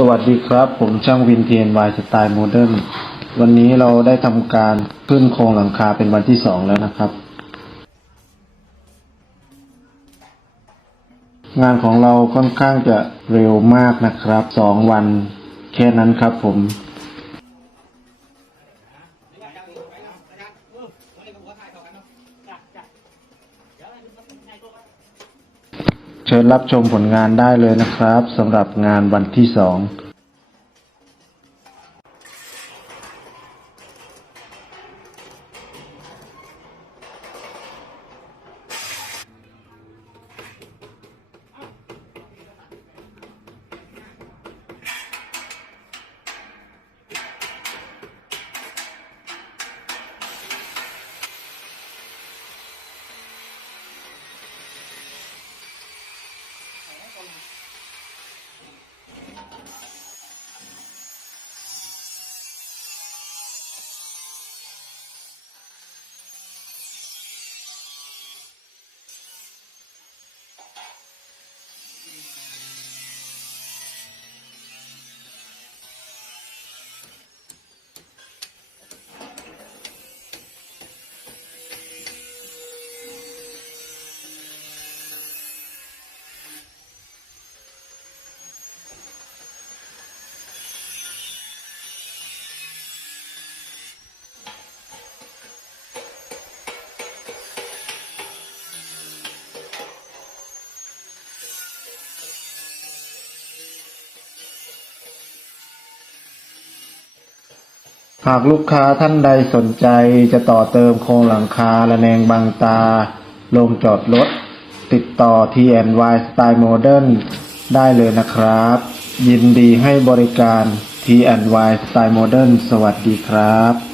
สวัสดีครับ ผมช่างวินเทียนวายสไตล์โมเดิร์นวันนี้เราได้ทำการขึ้นโครงหลังคาเป็นวันที่สองแล้วนะครับ งานของเราค่อนข้างจะเร็วมากนะครับสองวันแค่นั้นครับผมเชิญรับชมผลงานได้เลยนะครับสำหรับงานวันที่สอง หากลูกค้าท่านใดสนใจจะต่อเติมโครงหลังคาระแนงบางตา ลงจอดรถ ติดต่อ TNY Style Modern ได้เลยนะครับ ยินดีให้บริการ TNY Style Modern สวัสดีครับ